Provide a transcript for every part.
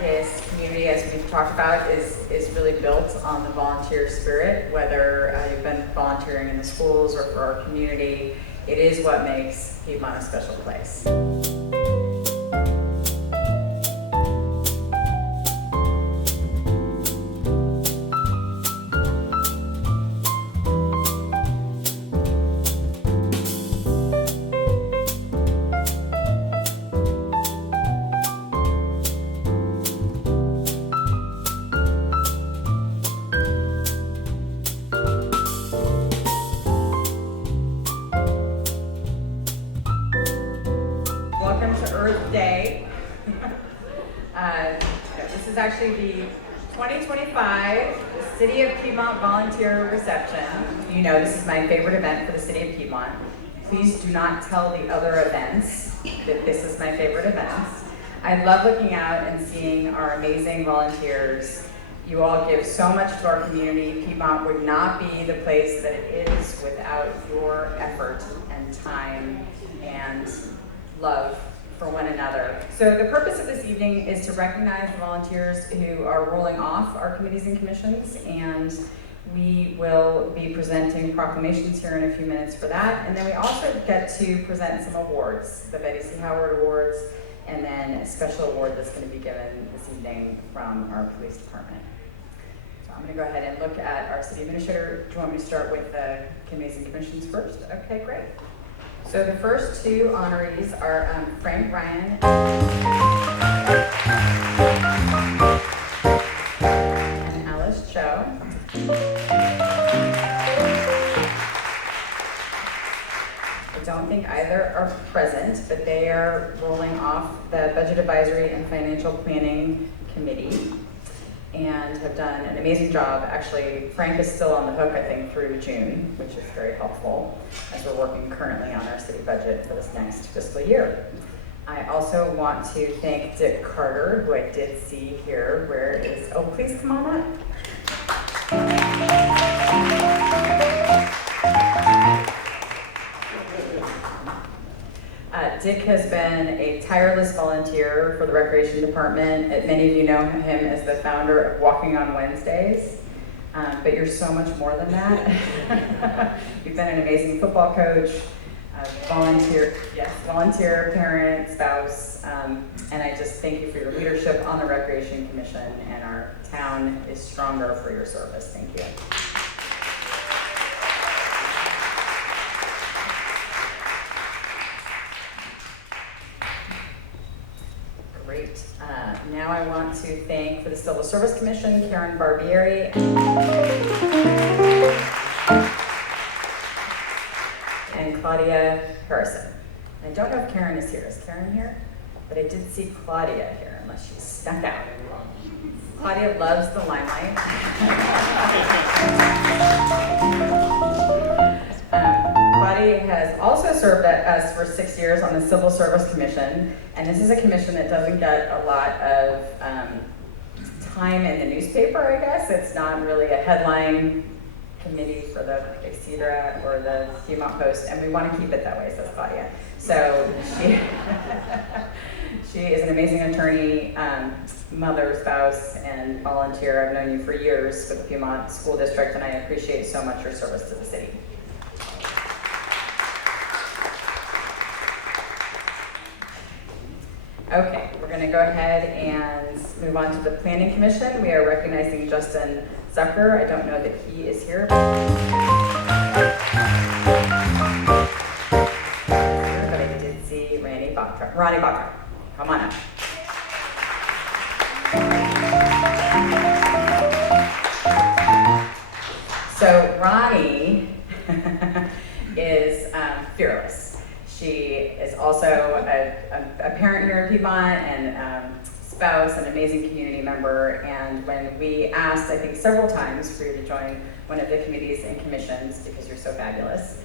this community, as we've talked about, is really built on the volunteer spirit. Whether you've been volunteering in the schools or for our community, it is what makes Piedmont a special place. This is actually the 2025 City of Piedmont Volunteer Reception. You know this is my favorite event for the City of Piedmont. Please do not tell the other events that this is my favorite event. I love looking out and seeing our amazing volunteers. You all give so much to our community. Piedmont would not be the place that it is without your effort and time and love for one another. So the purpose of this evening is to recognize the volunteers who are rolling off our committees and commissions, and we will be presenting proclamations here in a few minutes for that. And then we also get to present some awards, the Betty C. Howard Awards, and then a special award that's going to be given this evening from our police department. So I'm going to go ahead and look at our city administrator. Do you want me to start with the committees and commissions first? Okay, great. So the first two honorees are Frank Ryan and Alice Cho. I don't think either are present, but they are rolling off the Budget Advisory and Financial Planning Committee and have done an amazing job. Actually, Frank is still on the hook, I think, through June, which is very helpful as we're working currently on our city budget for this next fiscal year. I also want to thank Dick Carter, who I did see here. Where is, oh, please come on up. Dick has been a tireless volunteer for the Recreation Department. Many of you know him as the founder of Walking on Wednesdays, but you're so much more than that. You've been an amazing football coach, volunteer parent, spouse, and I just thank you for your leadership on the Recreation Commission, and our town is stronger for your service. Thank you. Great. Now I want to thank, for the Civil Service Commission, Karen Barbieri and Claudia Harrison. I don't know if Karen is here. Is Karen here? But I did see Claudia here, unless she's snuck out. Claudia loves the limelight. Claudia has also served us for 6 years on the Civil Service Commission, and this is a commission that doesn't get a lot of time in the newspaper, I guess. It's not really a headline committee for the Exedra or the Piedmont Post, and we want to keep it that way, says Claudia. So she is an amazing attorney, mother, spouse, and volunteer. I've known you for years with the Piedmont School District, and I appreciate so much your service to the city. Okay, we're going to go ahead and move on to the Planning Commission. We are recognizing Justin Zucker. I don't know that he is here. But I did see Rani Batra. Come on up. So Rani is fearless. She is also a parent here in Piedmont and spouse, an amazing community member. And when we asked, I think several times, for you to join one of the committees and commissions because you're so fabulous,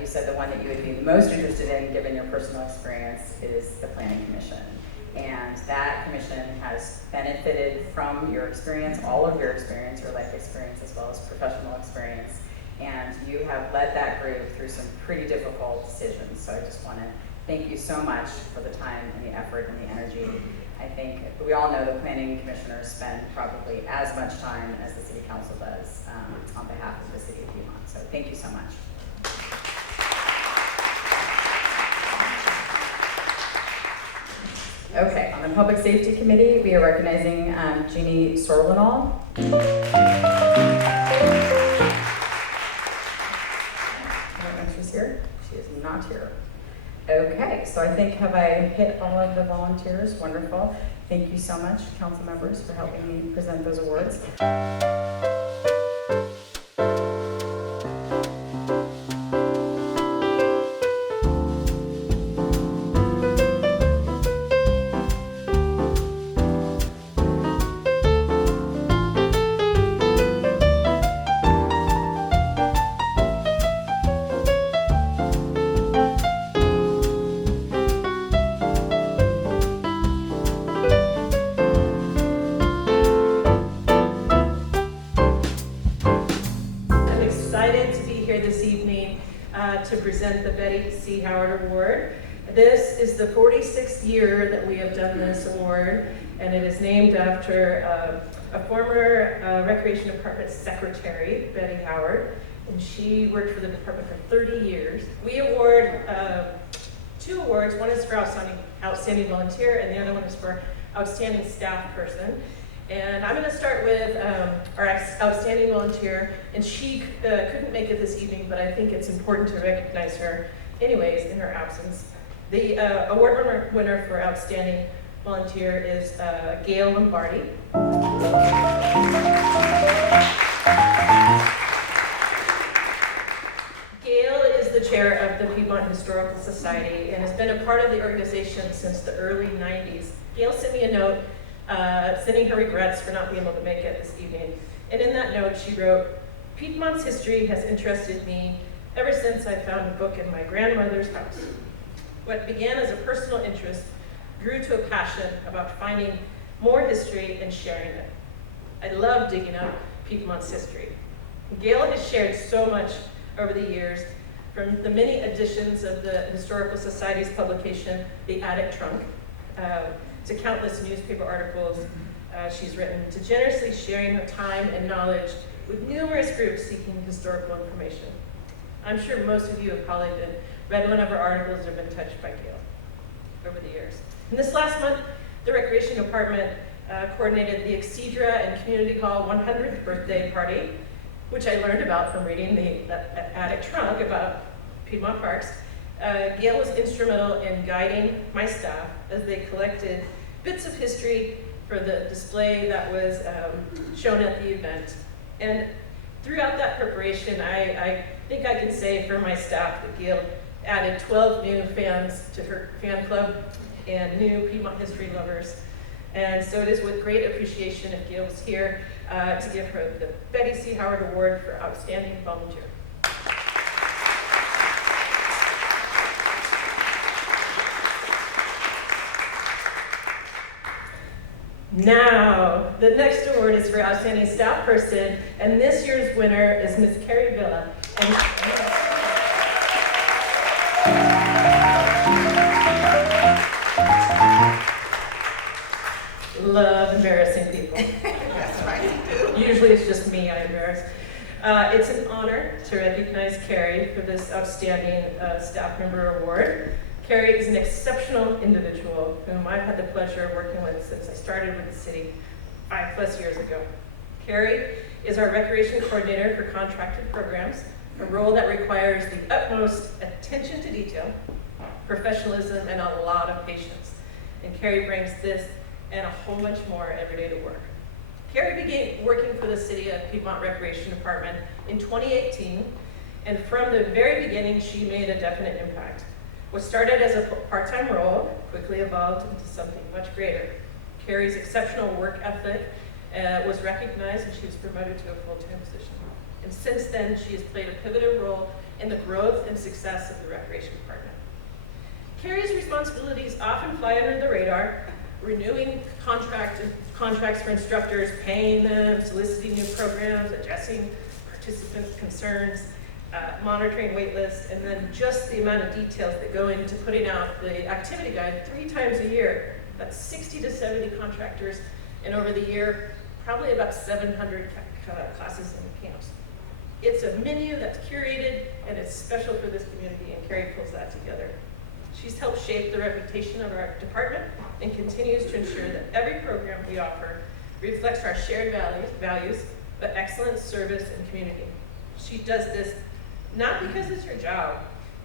you said the one that you would be most interested in, given your personal experience, is the Planning Commission. And that commission has benefited from your experience, all of your experience, your life experience, as well as professional experience. And you have led that group through some pretty difficult decisions. So I just want to thank you so much for the time and the effort and the energy. I I think we all know the planning commissioners spend probably as much time as the city council does on behalf of the city of Piedmont. So thank you so much. Okay, on the Public Safety Committee, we are recognizing Jeanne Solnordal. I don't know if she's here. She is not here. Okay, so I think, have I hit all of the volunteers? Wonderful. Thank you so much, council members, for helping me present those awards. This is the 46th year that we have done this award, and it is named after a former Recreation Department secretary, Betty Howard, and she worked for the department for 30 years. We award 2 awards. One is for outstanding volunteer, and the other one is for outstanding staff person. And I'm going to start with our outstanding volunteer, and she couldn't make it this evening, but I think it's important to recognize her anyways in her absence. The award winner for outstanding volunteer is Gail Lombardi. Gail is the chair of the Piedmont Historical Society and has been a part of the organization since the early 90s. Gail sent me a note sending her regrets for not being able to make it this evening. And in that note, she wrote, "Piedmont's history has interested me ever since I found a book in my grandmother's house. What began as a personal interest grew to a passion about finding more history and sharing it. I love digging up Piedmont's history." Gail has shared so much over the years, from the many editions of the Historical Society's publication, The Attic Trunk, to countless newspaper articles she's written, to generously sharing her time and knowledge with numerous groups seeking historical information. I'm sure most of you have probably read one of her articles or been touched by Gail over the years. And this last month, the Recreation Department coordinated the Exedra and Community Hall 100th birthday party, which I learned about from reading the Attic Trunk about Piedmont Parks. Gail was instrumental in guiding my staff as they collected bits of history for the display that was shown at the event. And throughout that preparation, I think I can say for my staff that Gail added 12 new fans to her fan club and new Piedmont history lovers. And so it is with great appreciation if Gail was here to give her the Betty C. Howard Award for Outstanding Volunteer. Now, the next award is for Outstanding Staff Person, and this year's winner is Ms. Carrie Villa. Love embarrassing people. That's right, you do. Usually it's just me I embarrass. It's an honor to recognize Carrie for this Outstanding Staff Member Award. Carrie is an exceptional individual whom I've had the pleasure of working with since I started with the city 5+ years ago. Carrie is our recreation coordinator for contracted programs, a role that requires the utmost attention to detail, professionalism, and a lot of patience. And Carrie brings this and a whole bunch more every day to work. Carrie began working for the City of Piedmont Recreation Department in 2018, and from the very beginning, she made a definite impact. What started as a part-time role quickly evolved into something much greater. Carrie's exceptional work ethic was recognized, and she was promoted to a full-time position. And since then, she has played a pivotal role in the growth and success of the Recreation Department. Carrie's responsibilities often fly under the radar, renewing contracts for instructors, paying them, soliciting new programs, addressing participant concerns, monitoring wait lists, and then just the amount of details that go into putting out the activity guide 3 times a year. That's 60 to 70 contractors, and over the year, probably about 700 classes and camps. It's a menu that's curated, and it's special for this community, and Carrie pulls that together. She's helped shape the reputation of our department and continues to ensure that every program we offer reflects our shared values, but excellent service and community. She does this not because it's her job,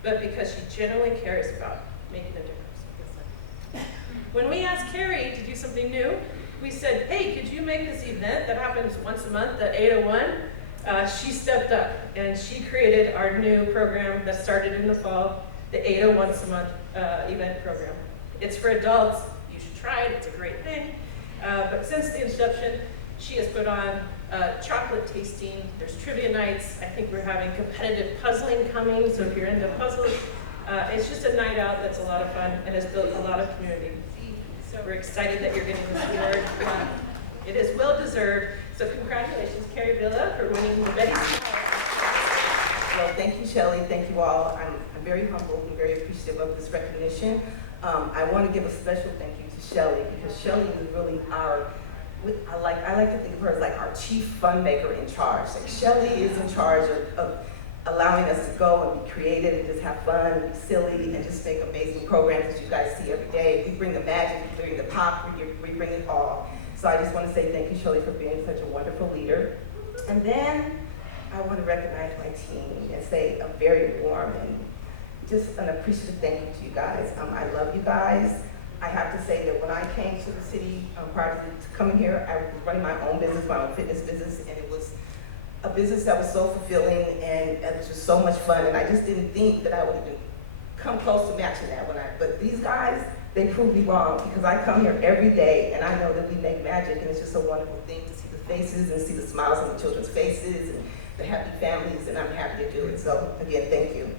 but because she genuinely cares about making a difference. When we asked Carrie to do something new, we said, hey, could you make this event that happens once a month at 8:01? She stepped up and she created our new program that started in the fall, the 8:01 once a month event program. It's for adults. You should try it. It's a great thing. But since the inception, she has put on chocolate tasting. There's trivia nights. I think we're having competitive puzzling coming. So if you're into puzzles, it's just a night out that's a lot of fun and has built a lot of community. So we're excited that you're getting this award. It is well deserved. So congratulations, Carrie Villa, for winning the Betty. Well, thank you, Shelley. Thank you all. I'm very humbled and very appreciative of this recognition. I want to give a special thank you to Shelley because Shelley is really I like to think of her as like our chief fun maker in charge. Like Shelley is in charge of allowing us to go and be creative and just have fun and be silly and just make amazing programs that you guys see every day. We bring the magic, we bring the pop, we bring it all. So I just want to say thank you, Shelley, for being such a wonderful leader. And then I want to recognize my team and say a very warm and just an appreciative thank you to you guys. I love you guys. I have to say that when I came to the city prior to coming here, I was running my own business, my own fitness business, and it was a business that was so fulfilling and it was just so much fun. And I just didn't think that I would even come close to matching that but these guys, they proved me wrong because I come here every day and I know that we make magic and it's just a wonderful thing to see the faces and see the smiles on the children's faces and the happy families, and I'm happy to do it. So again, thank you.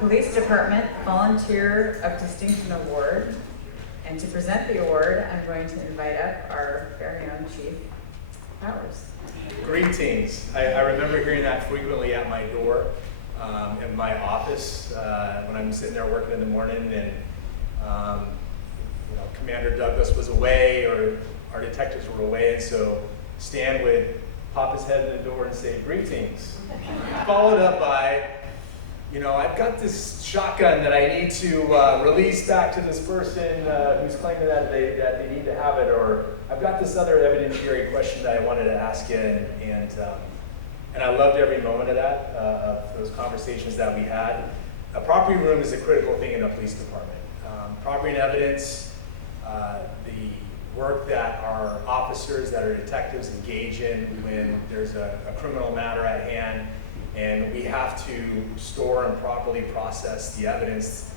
Police Department Volunteer of Distinction Award. And to present the award, I'm going to invite up our very own Chief Powers. Greetings. I remember hearing that frequently at my door in my office when I'm sitting there working in the morning and Commander Douglas was away or our detectives were away, and so Stan would pop his head in the door and say, greetings, followed up by, I've got this shotgun that I need to release back to this person who's claiming that they need to have it, or I've got this other evidentiary question that I wanted to ask you, and I loved every moment of that, of those conversations that we had. A property room is a critical thing in the police department. Property and evidence, the work that our officers, that our detectives engage in when there's a criminal matter at hand, and we have to store and properly process the evidence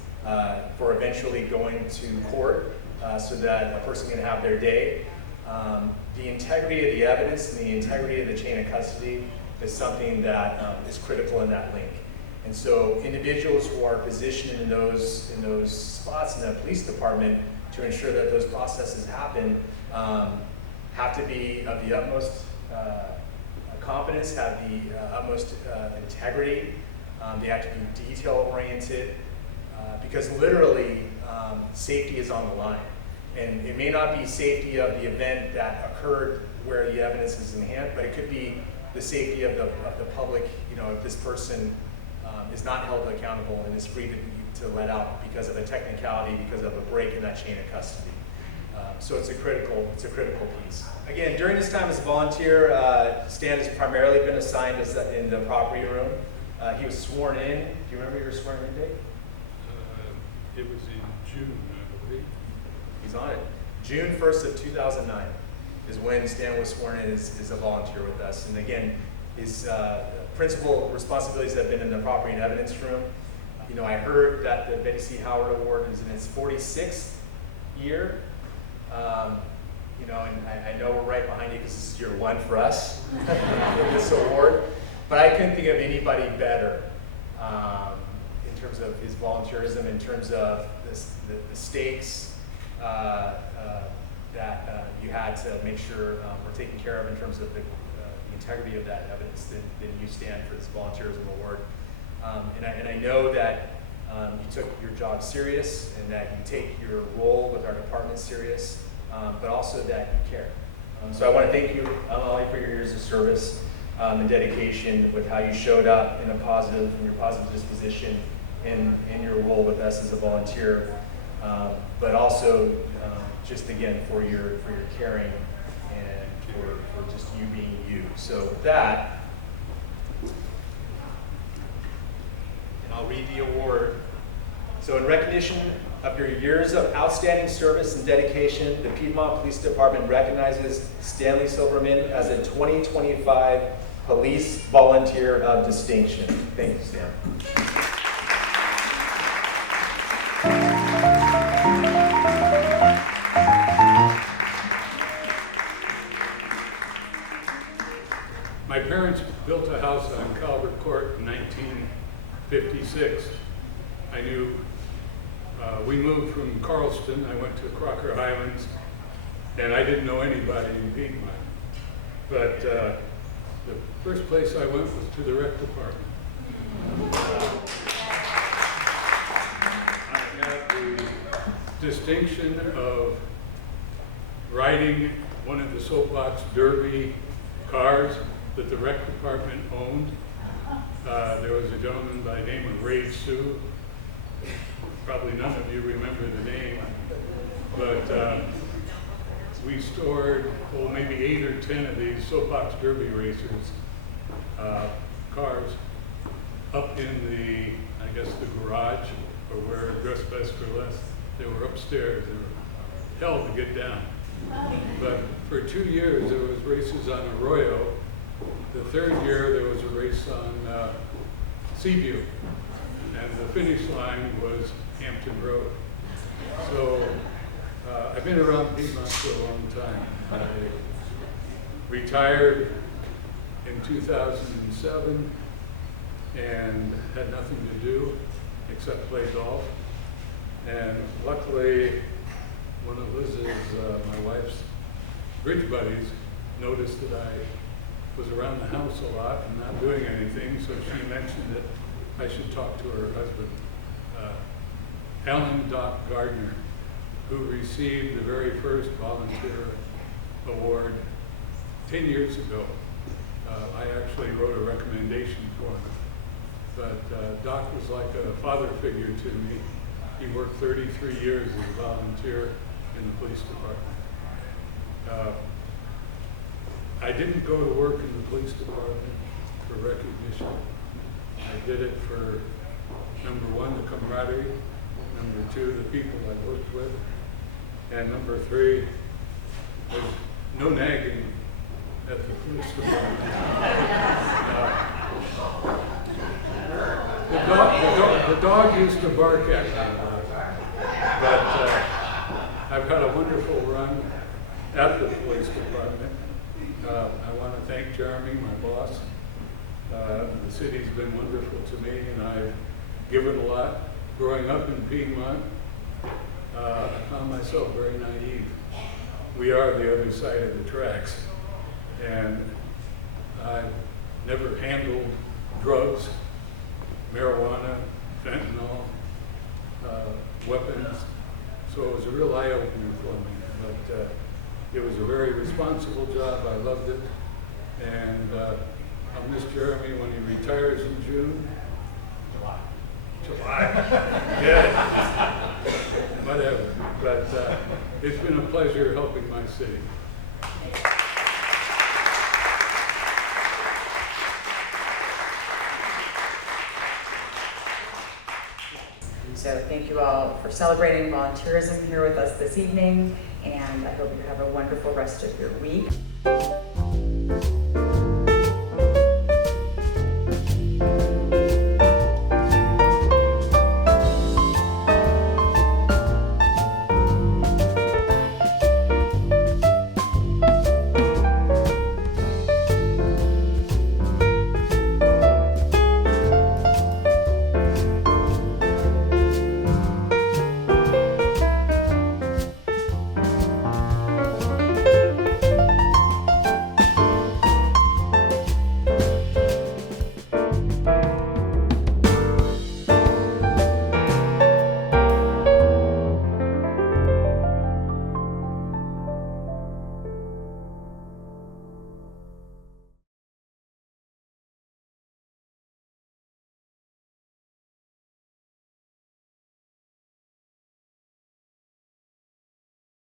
for eventually going to court so that a person can have their day. The integrity of the evidence and the integrity of the chain of custody is something that is critical in that link. And so individuals who are positioned in those spots in the police department to ensure that those processes happen have to be of the utmost competence, have the utmost integrity. They have to be detail-oriented because literally safety is on the line. And it may not be safety of the event that occurred where the evidence is in hand, but it could be the safety of the public. If this person is not held accountable and is free to let out because of a technicality, because of a break in that chain of custody. So it's a critical piece. Again, during his time as a volunteer, Stan has primarily been assigned in the property room. He was sworn in. Do you remember your swearing in date? It was in June, I believe. he's on it. June 1st of 2009 is when Stan was sworn in as a volunteer with us. And again, his principal responsibilities have been in the property and evidence room. You know, I heard that the Betty C. Howard Award is in its 46th year. You know, and I know we're right behind you because this is year 1 for us with this award. But I couldn't think of anybody better in terms of his volunteerism, in terms of the stakes that you had to make sure were taken care of in terms of the integrity of that evidence than you stand for this volunteerism award. And I know that you took your job serious and that you take your role with our department serious, but also that you care. So I want to thank you, Ollie, for your years of service and dedication with how you showed up in your positive disposition in your role with us as a volunteer, but also just again for your caring and for just you being you. So with that, and I'll read the award. So in recognition of your years of outstanding service and dedication, the Piedmont Police Department recognizes Stanley Silverman as a 2025 Police Volunteer of Distinction. Thank you, Stan. My parents built a house on Calvert Court in 1956. I knew we moved from Carlston. I went to Crocker Highlands, and I didn't know anybody in Piedmont. But the first place I went was to the rec department. I had the distinction of riding one of the soapbox derby cars that the rec department owned. There was a gentleman by the name of Ray Sue. Probably none of you remember the name, but we stored, maybe 8 or 10 of these soapbox derby racers cars up in the, I guess, the garage, or where Dress Best for Less. They were upstairs. They were hell to get down. But for 2 years, there was races on Arroyo. The third year, there was a race on Seaview, and the finish line was Hampton Road. So I've been around Piedmont for a long time. I retired in 2007 and had nothing to do except play golf. And luckily, one of Liz's, my wife's bridge buddies, noticed that I was around the house a lot and not doing anything, so she mentioned that I should talk to her husband, Alan Doc Gardner, who received the very first volunteer award 10 years ago. I actually wrote a recommendation for him. But Doc was like a father figure to me. He worked 33 years as a volunteer in the police department. I didn't go to work in the police department for recognition. I did it for, number one, the camaraderie, number two, the people I worked with, and number three, there's no nagging at the police department. The dog used to bark at me, but I've had a wonderful run at the police department. I want to thank Jeremy, my boss. The city's been wonderful to me, and I've given a lot. Growing up in Piedmont, I found myself very naive. We are the other side of the tracks, and I've never handled drugs, marijuana, fentanyl, weapons, so it was a real eye-opener for me. But it was a very responsible job. I loved it, and I'll miss Jeremy when he retires in June. July. Yeah. Whatever. But it's been a pleasure helping my city. So thank you all for celebrating volunteerism here with us this evening, and I hope you have a wonderful rest of your week.